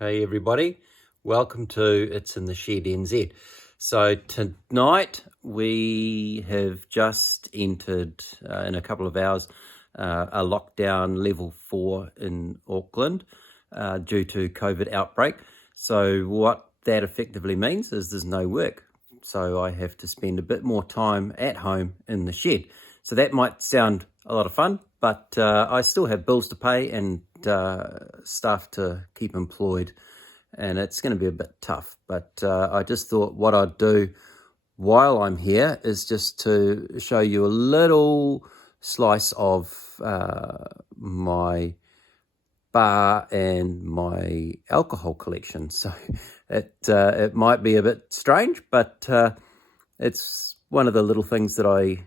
Hey everybody, welcome to It's in the Shed NZ. So tonight we have just entered in a couple of hours a lockdown level 4 in Auckland due to COVID outbreak. So what that effectively means is there's no work. So I have to spend a bit more time at home in the shed. So that might sound a lot of fun, but I still have bills to pay and staff to keep employed, and it's going to be a bit tough. But I just thought what I'd do while I'm here is just to show you a little slice of my bar and my alcohol collection. So it might be a bit strange, but it's one of the little things that I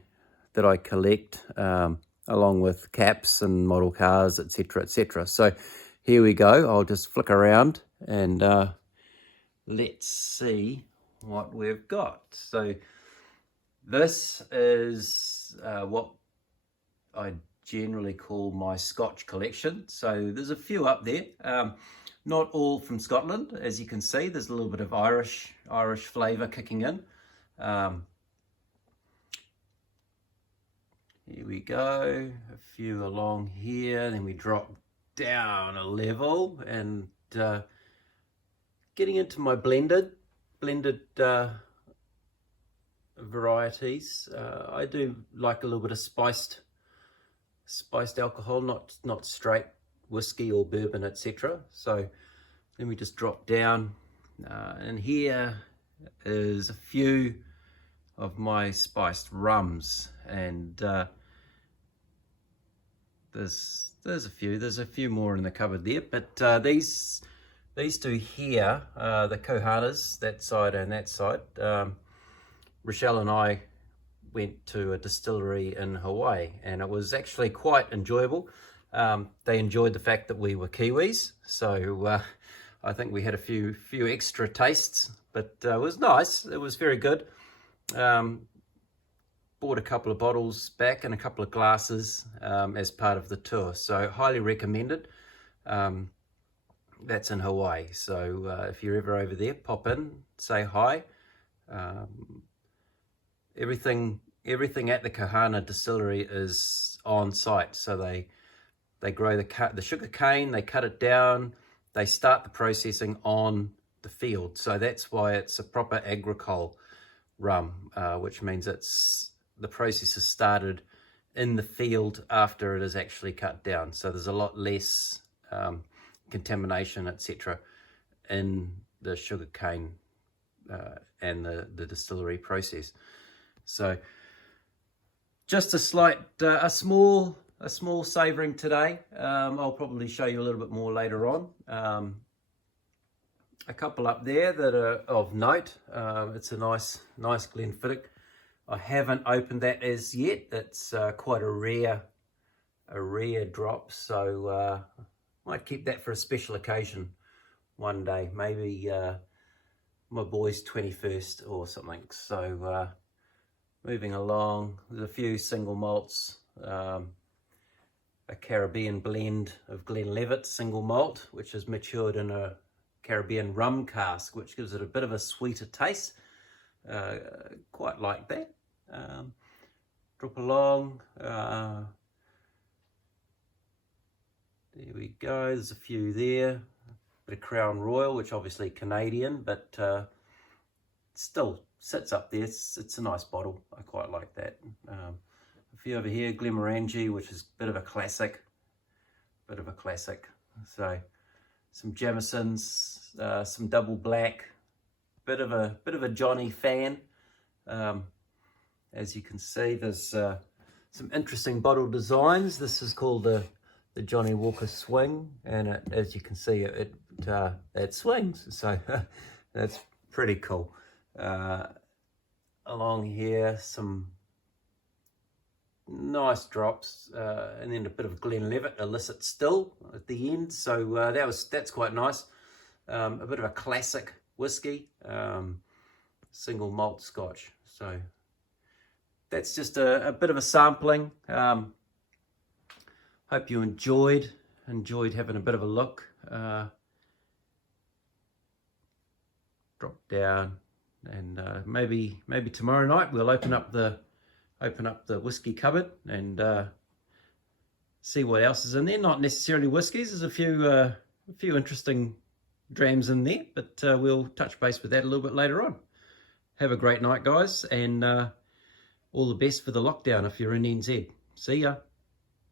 collect, along with caps and model cars, etc., etc. So here we go. I'll just flick around and let's see what we've got. So this is what I generally call my Scotch collection. So there's a few up there, not all from Scotland. As you can see, there's a little bit of Irish flavour kicking in. Here we go, a few along here, then we drop down a level and getting into my blended varieties. I do like a little bit of spiced alcohol, not straight whiskey or bourbon, etc. So then we just drop down, and here is a few of my spiced rums, and there's a few more in the cupboard there, but these two here, the Kohanas, that side and that side, Rochelle and I went to a distillery in Hawaii, and it was actually quite enjoyable. They enjoyed the fact that we were Kiwis, so I think we had a few extra tastes, but it was nice. It was very good. Bought a couple of bottles back and a couple of glasses as part of the tour, so highly recommended. That's in Hawaii, so if you're ever over there, pop in, say hi. Everything at the Kohana distillery is on site, so they grow the sugar cane, they cut it down, they start the processing on the field, so that's why it's a proper agricole rum, which means the process is started in the field after it is actually cut down, so there's a lot less contamination, etc., in the sugar cane and the distillery process. So just a small savouring today. I'll probably show you a little bit more later on. A couple up there that are of note. It's a nice Glenfiddich. I haven't opened that as yet. It's quite a rare drop, so might keep that for a special occasion one day, maybe my boy's 21st or something. So moving along, there's a few single malts, a Caribbean blend of Glenlivet single malt, which is matured in a Caribbean rum cask, which gives it a bit of a sweeter taste. Quite like that. Drop along. There we go, there's a few there. Bit of Crown Royal, which obviously Canadian, but still sits up there. It's a nice bottle. I quite like that. A few over here, Glenmorangie, which is a bit of a classic. So some Jamesons, some Double Black, bit of a Johnny fan. As you can see, there's some interesting bottle designs. This is called the Johnny Walker Swing, and as you can see, it swings, so that's pretty cool. Along here, some nice drops, and then a bit of Glenlivet illicit still at the end, so that's quite nice. A bit of a classic whiskey, single malt Scotch. So that's just a bit of a sampling. Hope you enjoyed having a bit of a look. drop down, and maybe tomorrow night we'll open up the whiskey cupboard and see what else is in there. Not necessarily whiskies. There's a few interesting drams in there, but we'll touch base with that a little bit later on. Have a great night, guys, and all the best for the lockdown if you're in NZ. See ya.